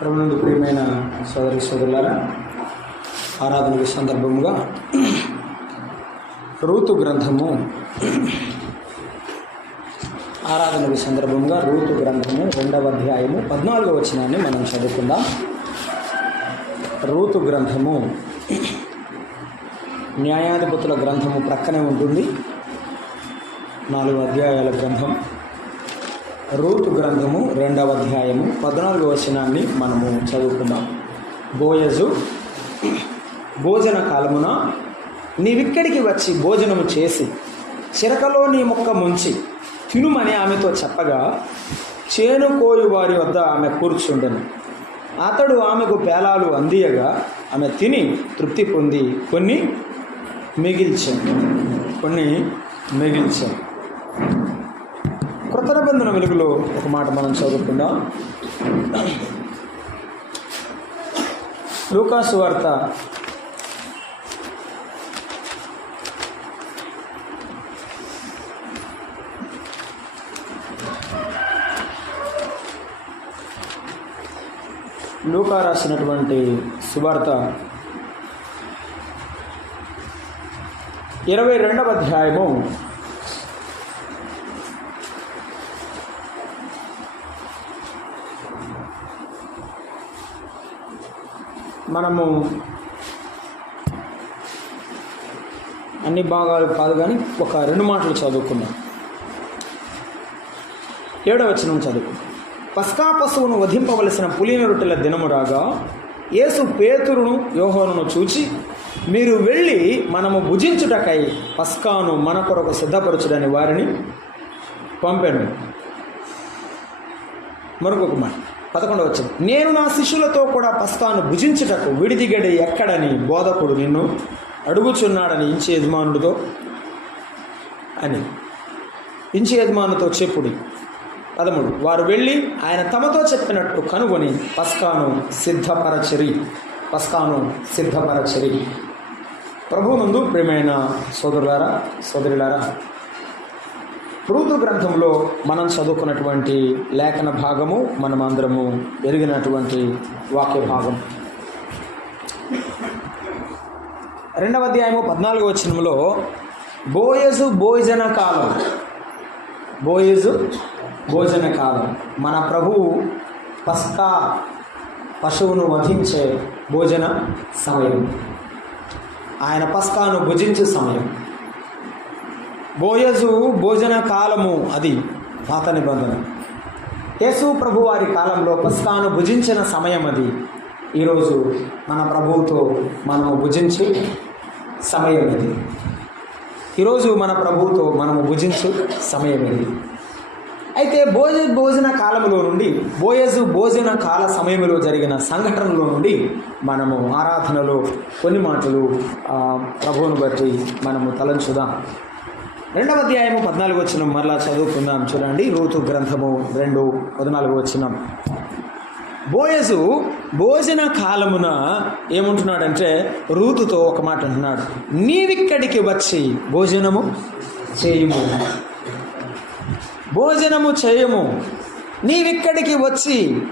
ప్రభునందు ప్రియమైన సోదరి సోదరులారా ఆరాధనకి సందర్భముగా రూతు గ్రంథము ఆరాధనకి సందర్భంగా రూతు గ్రంథము రెండవ అధ్యాయము పద్నాలుగవ వచనాన్ని మనం చదువుకుందాం. రూతు గ్రంథము న్యాయాధిపతుల గ్రంథము ప్రక్కనే ఉంటుంది. నాలుగు అధ్యాయాల గ్రంథం. రూతు గ్రంథము రెండవ అధ్యాయము పద్నాలుగవ వచనాన్ని మనము చదువుకుందాం. బోయజు భోజన కాలమున నీవిక్కడికి వచ్చి భోజనము చేసి చిరకలో నీ మొక్క ముంచి తినుమని ఆమెతో చెప్పగా చేను కోయు వారి వద్ద ఆమె కూర్చుండెను. అతడు ఆమెకు పేలాలు అందియగా ఆమె తిని తృప్తి పొంది కొన్ని మిగిల్చాను. కొన్ని మిగిల్చాను. కృత నిబంధన వెలుగులో ఒక మాట మనం చదువుకుందాం. లూకాసు వార్త. లూకా రాసినటువంటి సువార్త ఇరవై రెండవ అధ్యాయము. మనము అన్ని భాగాలు కాదు కానీ ఒక రెండు మాటలు చదువుకుందాం. ఏడవ వచనం చదువుకుందాం. పస్కా పశువును వధింపవలసిన పులిన రొట్టెల దినము రాగా యేసు పేతురును యోహోను చూచి మీరు వెళ్ళి మనము భుజించుటకై పస్కాను మన కొరకు సిద్ధపరచుడని వారిని పంపాను. మరొక మాట. పదకొండవ వచ్చింది నేను నా శిష్యులతో కూడా పస్తాను భుజించుటకు విడిదిగడి ఎక్కడని బోధకుడు నిన్ను అడుగుచున్నాడని ఇంచి యజమానుడితో అని. ఇంచి యజమానుతో చెప్పుడి. పదమూడు. వారు వెళ్ళి ఆయన తమతో చెప్పినట్టు కనుగొని పస్కాను సిద్ధపరచరి. పస్కాను సిద్ధపరచరి. ప్రభునందు ప్రేమైన సోదరులారా సోదరులారా రూతు గ్రంథంలో మనం చదువుకున్నటువంటి లేఖన భాగము మనం అందరము ఎరిగినటువంటి వాక్య భాగం. రెండవ అధ్యాయము పద్నాలుగో వచనంలో బోయజు భోజన కాలం. బోయజు భోజన కాలం. మన ప్రభువు పస్కా పశువును వధించే భోజన సమయం. ఆయన పస్కాను భుజించే సమయం. బోయజు భోజన కాలము అది పాత నిబంధన. యేసు ప్రభు వారి కాలంలో పస్కాను భుజించిన సమయం అది. ఈరోజు మన ప్రభువుతో మనము భుజించు సమయం ఇది. ఈరోజు మన ప్రభువుతో మనము భుజించు సమయం ఇది. అయితే భోజ భోజన కాలంలో నుండి బోయజు భోజన కాల సమయంలో జరిగిన సంఘటనలో నుండి మనము ఆరాధనలో కొన్ని మాటలు ప్రభువును బట్టి మనము తలంచుదాం. రెండవ అధ్యాయము పద్నాలుగు వచ్చిన మరలా చదువుకుందాం. చూడండి. రూతు గ్రంథము రెండు పద్నాలుగు వచ్చినాం బోయసు భోజన కాలమున ఏముంటున్నాడంటే రూతుతో ఒక మాట అంటున్నాడు. నీవిక్కడికి వచ్చి భోజనము చేయము. భోజనము చేయము. నీవిక్కడికి వచ్చి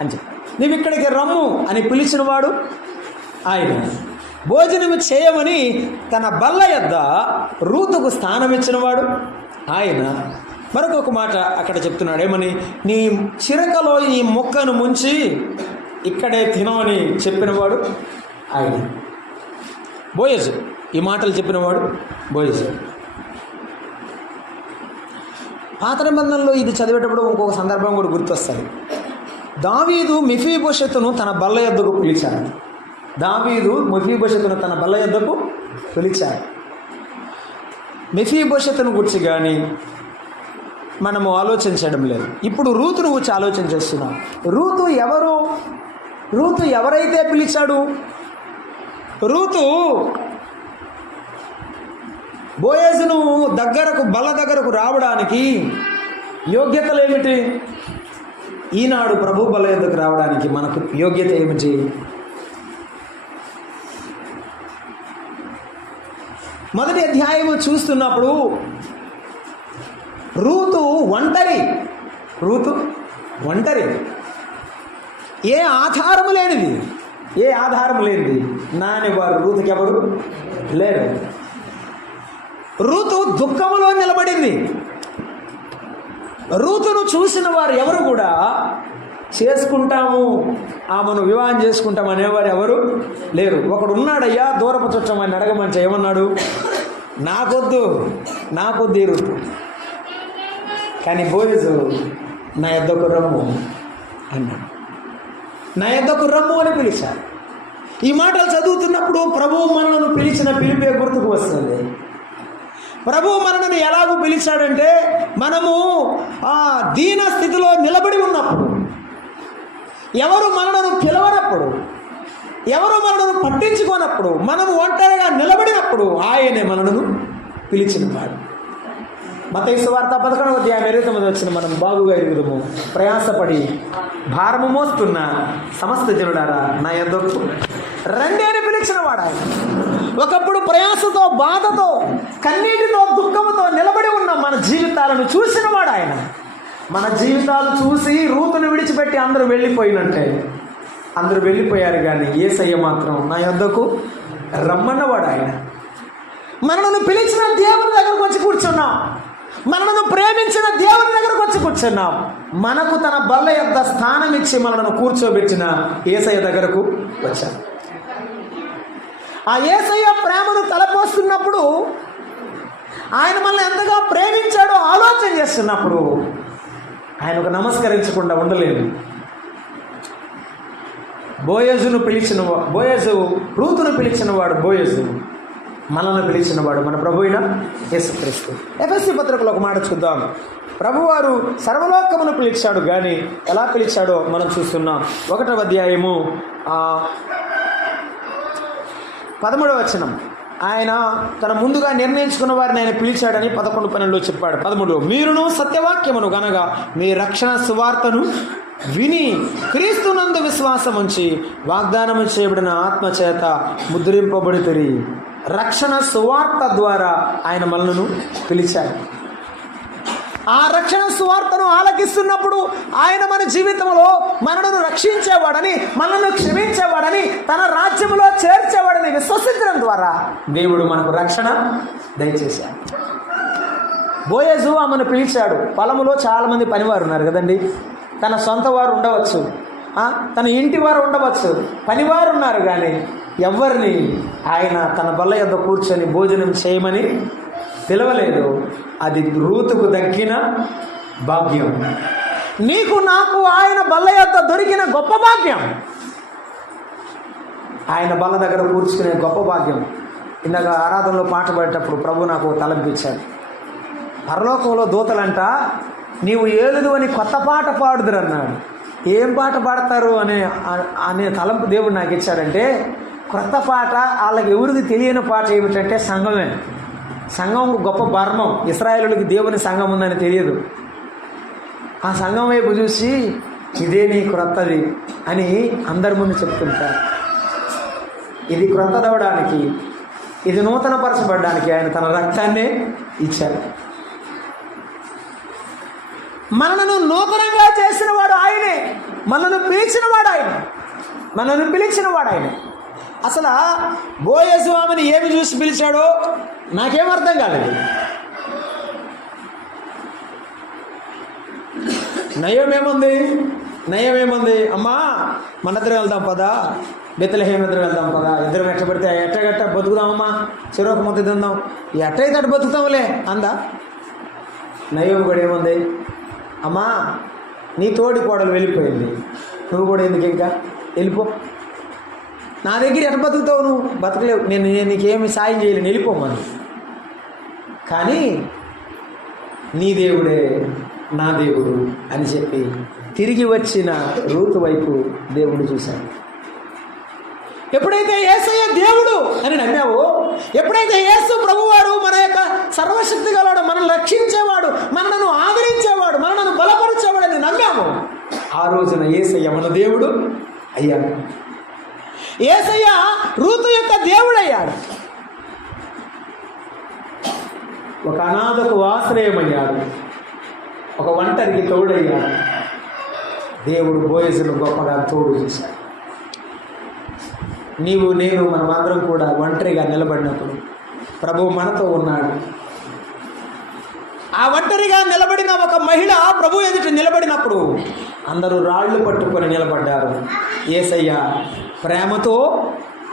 అని చెప్పి. నీవిక్కడికి రమ్ము అని పిలిచినవాడు ఆయన. భోజనము చేయమని తన బల్ల యొద్ద రూతుకు స్థానమిచ్చినవాడు. ఆయన మరొక మాట అక్కడ చెప్తున్నాడు. ఏమని? నీ చిరకలో ఈ మొక్కను ముంచి ఇక్కడే తినమని చెప్పినవాడు ఆయన. బోయజు ఈ మాటలు చెప్పినవాడు బోయజు. పాత నిబంధనలో ఇది చదివేటప్పుడు ఇంకొక సందర్భం కూడా గుర్తొస్తుంది దావీదు మిఫీభవిష్యత్తును తన బల్ల యొద్దకు పిలిచాడు. దావీదు మిఫీభవిష్యత్తును తన బల్ల యొద్దకు పిలిచాడు. మిఫీభవిష్యత్తును గురించి కానీ మనము ఆలోచించడం లేదు. ఇప్పుడు రూతును గురించి ఆలోచన చేస్తున్నాం. రూతు ఎవరు? రూతు ఎవరైతే పిలిచాడు? రూతు బోయేజును దగ్గరకు బల్ల దగ్గరకు రావడానికి యోగ్యతలు ఏమిటి? ఈనాడు ప్రభు బల యొద్దకు రావడానికి మనకు యోగ్యత ఏమిటి? మొదటి అధ్యాయము చూస్తున్నప్పుడు రూతు ఒంటరి. రూతు ఒంటరి. ఏ ఆధారము లేనిది. ఏ ఆధారం లేనిది. నాని వారు రూతుకి ఎవరు లేరు. రూతు దుఃఖములో నిలబడింది. రూతును చూసిన వారు ఎవరు కూడా చేసుకుంటాము ఆమెను వివాహం చేసుకుంటాం అనేవారు ఎవరు? లేరు. ఒకడు ఉన్నాడయ్యా దూరపు చుట్టం అని అడగమంటే ఏమన్నాడు నాకొద్దు నాకొద్దు ఈ ఋతు కానీ బోయజు నా ఎద్దకు రమ్ము అన్నాడు. నా ఎద్దకు రమ్ము అని పిలిచారు. ఈ మాటలు చదువుతున్నప్పుడు ప్రభువు మనలను పిలిచిన పిలిపే గుర్తుకు వస్తుంది. ప్రభువు మనలను ఎలాగూ పిలిచాడంటే మనము ఆ దీన స్థితిలో నిలబడి ఉన్నప్పుడు ఎవరు మనలను పిలవనప్పుడు ఎవరు మనలను పట్టించుకోనప్పుడు మనము ఒంటరిగా నిలబడినప్పుడు ఆయనే మనను పిలిచినవాడు. మత వార్త పదకొండవ అధ్యాయం ఇరవై తొమ్మిది వచ్చిన మనం బాగుగా ఎరుగుదము. ప్రయాసపడి భారము మోస్తున్న సమస్త జనుడారా నా ఎందుకు రండి అని పిలిచిన వాడా ఒకప్పుడు ప్రయాసతో బాధతో కన్నీటితో దుఃఖంతో నిలబడి ఉన్న మన జీవితాలను చూసిన వాడు ఆయన. మన జీవితాలు చూసి రూతును విడిచిపెట్టి అందరూ వెళ్ళిపోయినట్టే. అందరూ వెళ్ళిపోయారు కానీ ఏసయ్య మాత్రం నా యొద్దకు రమ్మన్నవాడు ఆయన. మనను పిలిచిన దేవుని దగ్గరకు వచ్చి కూర్చున్నాం. మనను ప్రేమించిన దేవుని దగ్గరకు వచ్చి కూర్చున్నాం. మనకు తన బల్ల యొక్క స్థానం ఇచ్చి మనను కూర్చోబెట్టిన ఏసయ్య దగ్గరకు వచ్చాం. ఆ ఏసయ్య ప్రేమను తలపోస్తున్నప్పుడు ఆయన మనల్ని ఎంతగా ప్రేమించాడో ఆలోచన చేస్తున్నప్పుడు ఆయనకు నమస్కరించకుండా ఉండలేదు బోయజును పిలిచిన బోయజు రూతును పిలిచిన వాడు బోయజు. మనల్ని పిలిచినవాడు మన ప్రభు అయిన యేసుక్రీస్తు. ఎఫ్ఎస్సి పత్రికలో ఒక మాట చూద్దాం. ప్రభువారు సర్వలోకమును పిలిచాడు కానీ ఎలా పిలిచాడో మనం చూస్తున్నాం. ఒకటవ అధ్యాయము పదమూడవ వచనం. ఆయన తన ముందుగా నిర్ణయించుకున్న వారిని ఆయన పిలిచాడని పదకొండు పన్నెండులో చెప్పాడు. పదమూడు మీరును సత్యవాక్యమును గనగా మీ రక్షణ సువార్తను విని క్రీస్తునందు విశ్వాసం ఉంచి వాగ్దానము చేయబడిన ఆత్మ చేత ముద్రింపబడితిరి. రక్షణ సువార్త ద్వారా ఆయన మనలను పిలిచాడు. ఆ రక్షణ సువార్తను ఆలకిస్తున్నప్పుడు ఆయన మన జీవితంలో మనను రక్షించేవాడని మనను క్షమించేవాడని తన రాజ్యంలో చేర్చేవాడని విశ్వసించడం ద్వారా దేవుడు మనకు రక్షణ దయచేశాడు. బోయేజు ఆమెను పిలిచాడు. పొలంలో చాలామంది పనివారు ఉన్నారు కదండి. తన సొంత వారు ఉండవచ్చు. తన ఇంటి వారు ఉండవచ్చు. పనివారు ఉన్నారు కానీ ఎవరిని ఆయన తన బల్ల యొద్ద కూర్చొని భోజనం చేయమని పిలవలేదు. అది రూతుకు దక్కిన భాగ్యం. నీకు నాకు ఆయన బల్ల యొక్క దొరికిన గొప్ప భాగ్యం. ఆయన బల్ల దగ్గర కూర్చుకునే గొప్ప భాగ్యం. ఇందాక ఆరాధనలో పాట పాడేటప్పుడు ప్రభు నాకు తలంపించాడు పరలోకంలో దూతలంట నీవు ఏలుదు అని కొత్త పాట పాడుదురు అన్నాడు. ఏం పాట పాడతారు? అనే అనే తలంపు దేవుడు నాకు ఇచ్చాడంటే కొత్త పాట వాళ్ళకి ఎవరికి తెలియని పాట ఏమిటంటే సంఘమే. సంఘం గొప్ప బర్మం ఇస్రాయేలుడికి దేవుని సంఘం ఉందని తెలియదు. ఆ సంఘం వైపు చూసి ఇదే నీ క్రొత్తది అని అందరి ముందు చెప్తుంటారు ఇది క్రొత్తదవడానికి ఇది నూతనపరచబడడానికి ఆయన తన రక్తాన్నే ఇచ్చారు. మనను నూతనంగా చేసిన వాడు ఆయనే. మనను పిలిచిన వాడు ఆయన. మనను పిలిచిన వాడు ఆయన. అసలు బోయస్వామిని ఏమి చూసి పిలిచాడో నాకేం అర్థం కాలేదు. నయం ఏముంది నయం ఏముంది అమ్మా మన ఇద్దరు వెళ్దాం పదా. బెత్తలహేమ ఇద్దరు వెళ్దాం పదా. ఇద్దరు ఎట్ట పెడితే ఎట్ట గట్ట బతుకుదామమ్మా చెరువుకు మొత్తం తిందాం. ఎట్టయితే అటు బతుకుతాంలే అందా? నయం కూడా ఏముంది? అమ్మా నీ తోడి కోడలు వెళ్ళిపోయింది. నువ్వు కూడా ఎందుకు ఇంకా వెళ్ళిపో. నా దగ్గర ఎట్ట బతుకుతావు నువ్వు? బతకలేవు. నేను నేను నీకేమి సాయం చేయలేను. వెళ్ళిపోమని కానీ నీ దేవుడే నా దేవుడు అని చెప్పి తిరిగి వచ్చిన రూతు వైపు దేవుడు చూశాడు. ఎప్పుడైతే ఏసయ్య దేవుడు అని నమ్మావో ఎప్పుడైతే యేసు ప్రభువాడు మన యొక్క సర్వశక్తి గలవాడు మనల్ని రక్షించేవాడు మనను ఆదరించేవాడు మనను బలపరిచేవాడు అని నమ్మాము ఆ రోజున ఏసయ్య మన దేవుడు అయ్యాడు. ఏసయ్య రూతు యొక్క దేవుడయ్యాడు. ఒక అనాథకు ఆశ్రయమయ్యాడు. ఒక ఒంటరికి తోడయ్యాడు. దేవుడు బోయజును గొప్పగా తోడు చేశాడు. నీవు నేను మనమందరం కూడా ఒంటరిగా నిలబడినప్పుడు ప్రభు మనతో ఉన్నాడు. ఆ ఒంటరిగా నిలబడిన ఒక మహిళ ప్రభు ఎదుట నిలబడినప్పుడు అందరూ రాళ్ళు పట్టుకొని నిలబడ్డారు. ఏసయ్య ప్రేమతో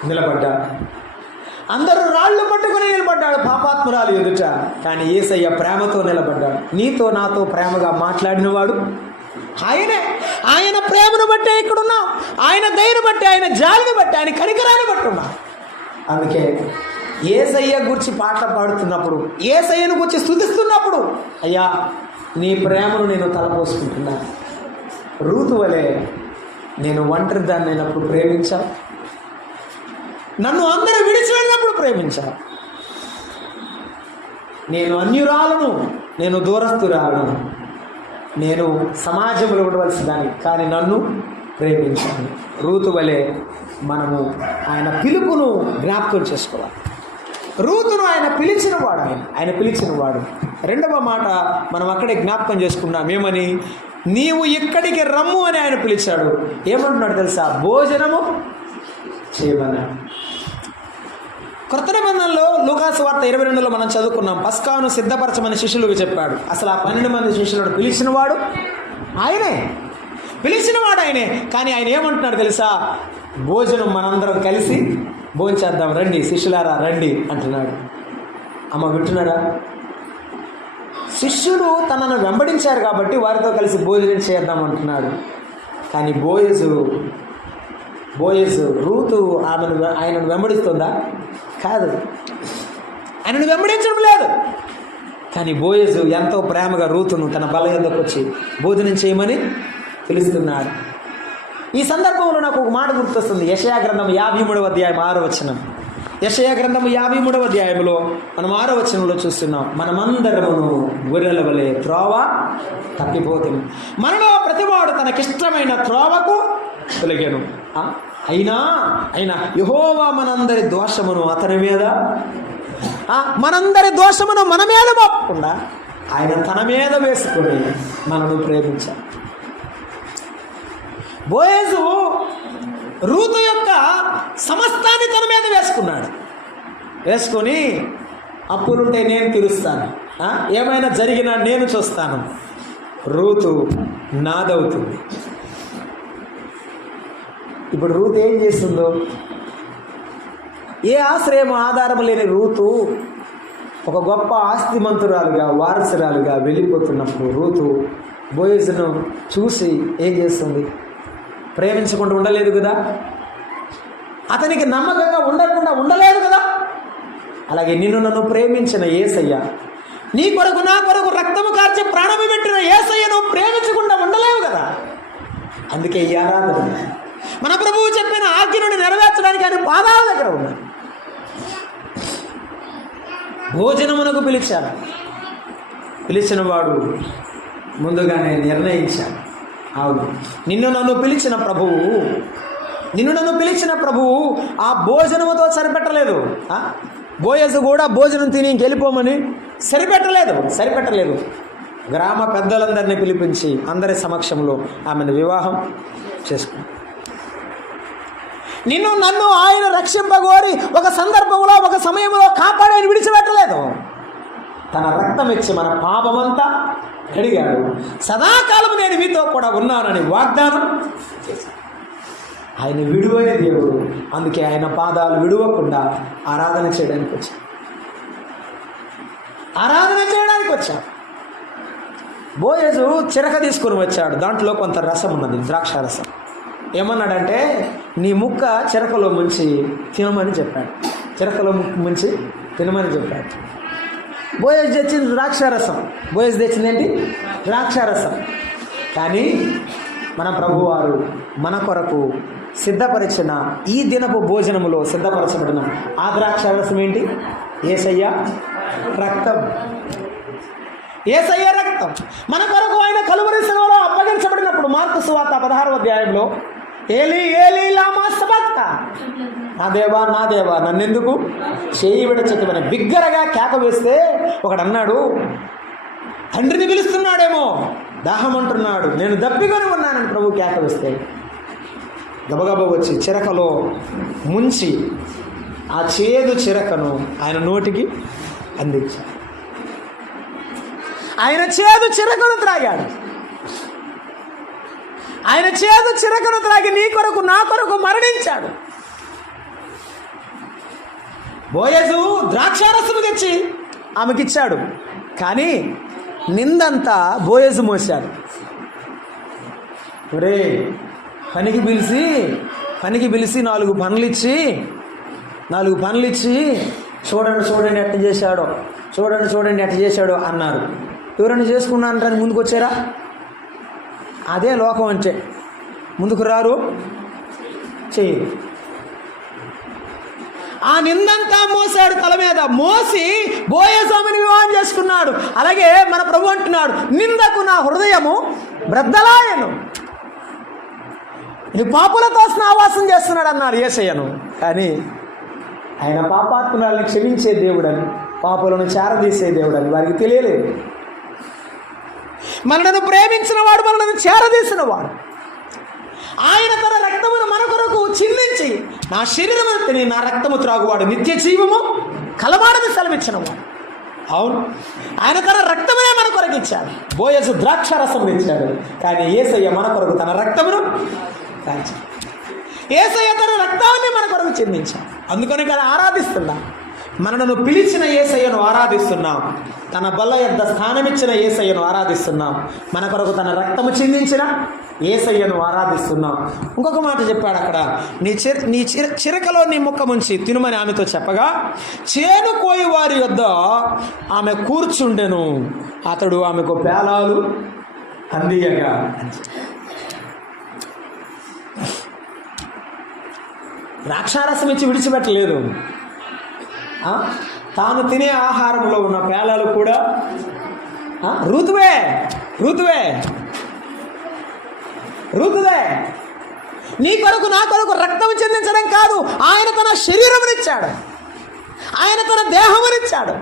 నిలబడ్డాడు అందరూ రాళ్ళు పట్టుకొని నిలబడ్డాడు పాపాత్మురాలు ఎదుట. కానీ ఏసయ్య ప్రేమతో నిలబడ్డాడు నీతో నాతో ప్రేమగా మాట్లాడినవాడు ఆయనే. ఆయన ప్రేమను బట్టే ఇక్కడున్నాం. ఆయన దయను బట్టి ఆయన జాలిని బట్టి ఆయన కనికరాన్ని బట్టి ఉన్నాం. అందుకే ఏసయ్య గురించి పాటలు పాడుతున్నప్పుడు ఏసయ్యను గురించి స్థుతిస్తున్నప్పుడు అయ్యా నీ ప్రేమను నేను తలపోసుకుంటున్నా. రూతు వలె నేను ఒంటరి దాన్ని అయినప్పుడు ప్రేమించా. నన్ను అందరూ విడిచి వెళ్ళినప్పుడు ప్రేమించా. నేను అన్యురాలను నేను దూరస్తురాలను నేను సమాజంలో ఉండవలసిన దాన్ని కానీ నన్ను ప్రేమించాను. రూతు వలె మనము ఆయన పిలుపును జ్ఞాపకం చేసుకోవాలి. రూతును ఆయన పిలిచిన వాడు ఆయన ఆయన పిలిచిన వాడు. రెండవ మాట మనం అక్కడే జ్ఞాపకం చేసుకున్నాం ఏమని? నీవు ఇక్కడికి రమ్ము అని ఆయన పిలిచాడు. ఏమంటున్నాడు తెలుసా? భోజనము చేయమన్నాడు కృత నిబంధనలో లూకాసు వార్త ఇరవై రెండులో మనం చదువుకున్నాం. పస్కాను సిద్ధపరచమని శిష్యులకు చెప్పాడు. అసలు ఆ పన్నెండు మంది శిష్యులను పిలిచినవాడు ఆయనే. పిలిచినవాడు ఆయనే. కానీ ఆయన ఏమంటున్నాడు తెలుసా? భోజనం మనందరం కలిసి భోంచేద్దాం. రండి శిష్యులారా రండి అంటున్నాడు. అమ్మ వింటున్నారా? శిష్యులు తనను వెంబడించారు కాబట్టి వారితో కలిసి భోజనం చేద్దామంటున్నాడు కానీ బోయసు బోయసు రూతు ఆమెను ఆయనను వెంబడిస్తుందా? కాదు. ఆయనను వెంబడించడం లేదు. కానీ బోయసు ఎంతో ప్రేమగా రూతును తన బలయంలోకి వచ్చి భోజనం చేయమని పిలుస్తున్నాడు. ఈ సందర్భంలో నాకు ఒక మాట గుర్తొస్తుంది. యశయా గ్రంథం యాభై మూడవ అధ్యాయం ఆరు వచ్చినాం యశయ గ్రంథము యాభై మూడవ అధ్యాయంలో మనం ఆరో వచనంలో చూస్తున్నాం మనమందరమును గొర్రెల వలె త్రోవ తప్పిపోతుంది మనలో ప్రతివాడు తనకిష్టమైన త్రోవకు తొలగాను. ఆ, అయినా అయినా యహోవా మనందరి దోషమును అతని మీద ఆ, మనందరి దోషమును మన మీద మోపకుండా ఆయన తన మీద వేసుకొని మనను ప్రేమించాలి బోయేజు రూతు యొక్క సమస్తాన్ని తన మీద వేసుకున్నాడు. వేసుకొని అప్పులుంటే నేను తీరుస్తాను. ఏమైనా జరిగినా నేను చూస్తాను. రూతు నాదవుతుంది. ఇప్పుడు రూతు ఏం చేస్తుందో? ఏ ఆశ్రయం ఆధారం లేని రూతు ఒక గొప్ప ఆస్తిమంతురాలుగా వారసురాలుగా వెళ్ళిపోతున్నప్పుడు రూతు భోజనం చూసి ఏం చేస్తుంది? ప్రేమించకుండా ఉండలేదు కదా? అతనికి నమ్మకంగా ఉండకుండా ఉండలేదు కదా? అలాగే నిన్ను నన్ను ప్రేమించిన ఏసయ్య నీ కొరకు నా కొరకు రక్తము కార్చి ప్రాణము పెట్టిన ఏసయ్యను ప్రేమించకుండా ఉండలేవు కదా? అందుకే ఈ ఆరాధన మన ప్రభువు చెప్పిన ఆజ్ఞను నెరవేర్చడానికి ఆయన పాదాల దగ్గర ఉన్నాడు భోజనమునకు పిలిచారు. పిలిచిన వాడు ముందుగానే నిర్ణయించాడు. అవును. నిన్ను నన్ను పిలిచిన ప్రభువు నిన్ను నన్ను పిలిచిన ప్రభువు ఆ భోజనముతో సరిపెట్టలేదు. బోయసు కూడా భోజనం తిని ఇంకెళ్ళిపోమని సరిపెట్టలేదు. సరిపెట్టలేదు. గ్రామ పెద్దలందరినీ పిలిపించి అందరి సమక్షంలో ఆమెను వివాహం చేసుకుంది నిన్ను నన్ను ఆయన రక్షింపగోరి ఒక సందర్భంలో ఒక సమయంలో కాపాడని విడిచిపెట్టలేదు. తన రక్తం ఇచ్చి మన పాపమంతా అడిగాడు సదాకాలం నేను మీతో కూడా ఉన్నానని వాగ్దానం చేశాడు. ఆయన విడువైన దేవుడు. అందుకే ఆయన పాదాలు విడువకుండా ఆరాధన చేయడానికి వచ్చాం ఆరాధన చేయడానికి వచ్చా బోయజు చిరక తీసుకుని వచ్చాడు. దాంట్లో కొంత రసం ఉన్నది ద్రాక్ష రసం. ఏమన్నాడంటే నీ ముక్క చిరకలో ముంచి తినమని చెప్పాడు. చిరకలో ముక్కు ముంచి తినమని చెప్పాడు. బోయస్ తెచ్చింది ద్రాక్షారసం. బోయస్ తెచ్చింది ఏంటి? ద్రాక్షారసం. కానీ మన ప్రభువారు మన కొరకు సిద్ధపరిచిన ఈ దినపు భోజనములో సిద్ధపరచబడిన ఆ ద్రాక్షారసం ఏంటి? ఏసయ్య రక్తం. ఏసయ్య రక్తం. మన కొరకు ఆయన కలువరి శిలలో అప్పగించబడినప్పుడు మార్పు సువార్త పదహారవ అధ్యాయంలో ఏలి ఏలి లామా సబక్త. నా దేవా నా దేవా నన్నెందుకు? చేయి విడచెక్కమని బిగ్గరగా కేక వేస్తే ఒకడు అన్నాడు తండ్రిని పిలుస్తున్నాడేమో దాహం అంటున్నాడు నేను దప్పికొని ఉన్నానని ప్రభు కేక వేస్తే. గబగబ వచ్చి చిరకలో ముంచి ఆ చేదు చిరకను ఆయన నోటికి అందించాడు. ఆయన చేదు చిరకను త్రాగాడు. ఆయన చేదు చిరకను త్రాగి నీ కొరకు నా కొరకు మరణించాడు. బోయజు ద్రాక్షారసము తెచ్చి ఆమెకిచ్చాడు. కానీ నిందంతా బోయజు మోశాడు. ఒరే పనికి పిలిచి పనికి పిలిచి నాలుగు పనులు ఇచ్చి నాలుగు పనులు ఇచ్చి చూడండి చూడండి ఎట్ట చేశాడో చూడండి చూడండి ఎట్ట చేశాడో అన్నారు. ఎవరైనా చేసుకున్నారంటే ముందుకు వచ్చారా అదే లోకం అంటే ముందుకు రారు. చెయ్యి. ఆ నిందంతా మోసాడు తల మీద. మోసి బోయస్వామిని వివాహం చేసుకున్నాడు. అలాగే మన ప్రభు అంటున్నాడు నిందకు నా హృదయము బ్రద్దలాయను నీ పాపులతో స్నావాసం చేస్తున్నాడు అన్నాడు ఏసయ్యను. కానీ ఆయన పాపాత్మరాలను క్షమించే దేవుడని పాపులను చేరదీసే దేవుడని వారికి తెలియలేదు. మనలను ప్రేమించిన వాడు మనలను చేరదీసిన వాడు. ఆయన తన రక్తమును మన కొరకు చిందించి నా శరీరము తిని నా రక్తము త్రాగువాడు. నిత్య జీవము కలవాడని సెలవిచ్చిన వాడు అవును. ఆయన తన రక్తమునే మన కొరకు ఇచ్చాడు. బోయసు ద్రాక్ష రసం ఇచ్చాడు కానీ ఏసయ్య మన కొరకు తన రక్తమును కాల్చాడు ఏసయ్య తన రక్తాన్ని మన కొరకు చెందించాడు. అందుకని కదా ఆరాధిస్తున్నాం. మనను పిలిచిన ఏసయ్యను ఆరాధిస్తున్నాం. తన బల్ల యొద్ద స్థానమిచ్చిన ఏసయ్యను ఆరాధిస్తున్నాం. మన కొరకు తన రక్తము చిందించిన ఏసయ్యను ఆరాధిస్తున్నాం. ఇంకొక మాట చెప్పాడు అక్కడ. నీ చిర నీ చిర చిరకలో నీ ముక్క ముంచి తినుమని ఆమెతో చెప్పగా చేను కోయి వారి యొద్ద ఆమె కూర్చుండెను. అతడు ఆమెకు పేలాలు అందియగా. ద్రాక్షారసం ఇచ్చి విడిచిపెట్టలేదు. తాను తినే ఆహారంలో ఉన్న పేలాలు కూడా ఋతువే ఋతువే ఋతువే నీ కొరకు నా కొరకు రక్తం చెందించడం కాదు ఆయన తన శరీరమునిచ్చాడు. ఆయన తన దేహమునిచ్చాడు.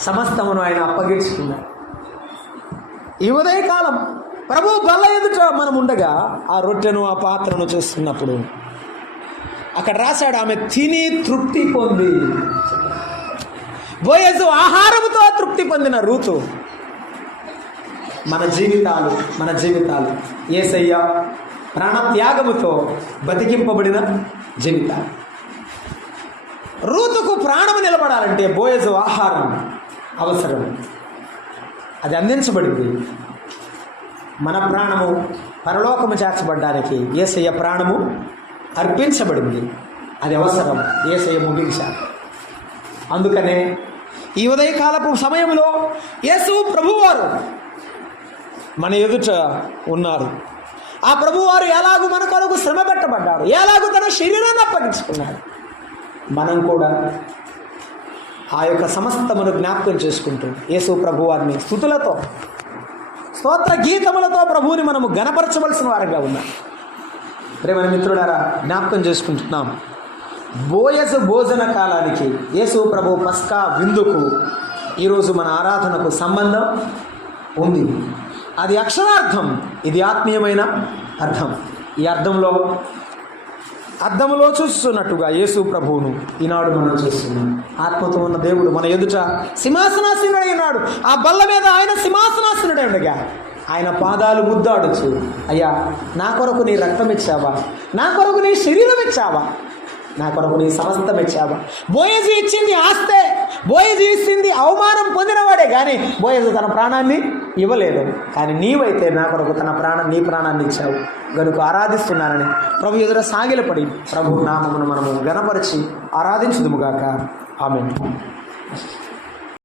సమస్తమును ఆయన అప్పగించుకున్నాడు. ఈ ఉదయకాలం ప్రభు బల్ల ఎదుట మనం ఉండగా ఆ రొట్టెను ఆ పాత్రను చూస్తున్నప్పుడు అక్కడ రాశాడు ఆమె తిని తృప్తి పొంది. బోయజు ఆహారముతో తృప్తి పొందిన రూతు. మన జీవితాలు మన జీవితాలు ఏసయ్య ప్రాణత్యాగముతో బతికింపబడిన జీవితాలు. రూతుకు ప్రాణము నిలబడాలంటే బోయజు ఆహారం అవసరం. అది అందించబడింది. మన ప్రాణము పరలోకము చేర్చబడ్డానికి ఏసయ్య ప్రాణము అర్పించబడింది. అది అవసరం. ఏసయ ముగించారు అందుకనే ఈ ఉదయకాలపు సమయంలో యేసు ప్రభువారు మన ఎదుట ఉన్నారు. ఆ ప్రభువారు ఎలాగూ మన కొరకు శ్రమ పెట్టబడ్డాడు. ఎలాగూ తన శరీరాన్ని అప్పగించుకున్నాడు. మనం కూడా ఆ యొక్క సమస్తమును జ్ఞాపకం చేసుకుంటూ యేసు ప్రభువారిని స్థుతులతో స్తోత్ర గీతములతో ప్రభువుని మనము గణపరచవలసిన వారిగా ఉన్నాం. ప్రేమ మిత్రులారా జ్ఞాపకం చేసుకుంటున్నాం. బోయసు భోజన కాలానికి యేసు ప్రభు పస్కా విందుకు ఈరోజు మన ఆరాధనకు సంబంధం ఉంది. అది అక్షరార్థం ఇది ఆత్మీయమైన అర్థం. ఈ అర్థంలో అర్థంలో చూస్తున్నట్టుగా యేసు ప్రభువును ఈనాడు మనం చూస్తున్నాం. ఆత్మతో ఉన్న దేవుడు మన ఎదుట సింహాసనాసీనుడై ఉన్నాడు. ఆ బల్ల మీద ఆయన సింహాసనాసీనుడై ఉండగా ఆయన పాదాలు ముద్దాడుచు. అయ్యా నా కొరకు నీ రక్తం ఇచ్చావా నా కొరకు నీ శరీరం ఇచ్చావా నా కొరకు నీ సమస్తం ఇచ్చావా బోయజు ఇచ్చింది ఆస్తే బోయజు ఇచ్చింది అవమానం పొందినవాడే కానీ బోయజు తన ప్రాణాన్ని ఇవ్వలేదు. కానీ నీవైతే నా కొరకు తన ప్రాణం నీ ప్రాణాన్ని ఇచ్చావు. గనుక ఆరాధిస్తున్నానని ప్రభు ఎదుర సాగిలపడి ప్రభు నామమును మనము గణపరిచి ఆరాధించుదుముగాక. ఆమె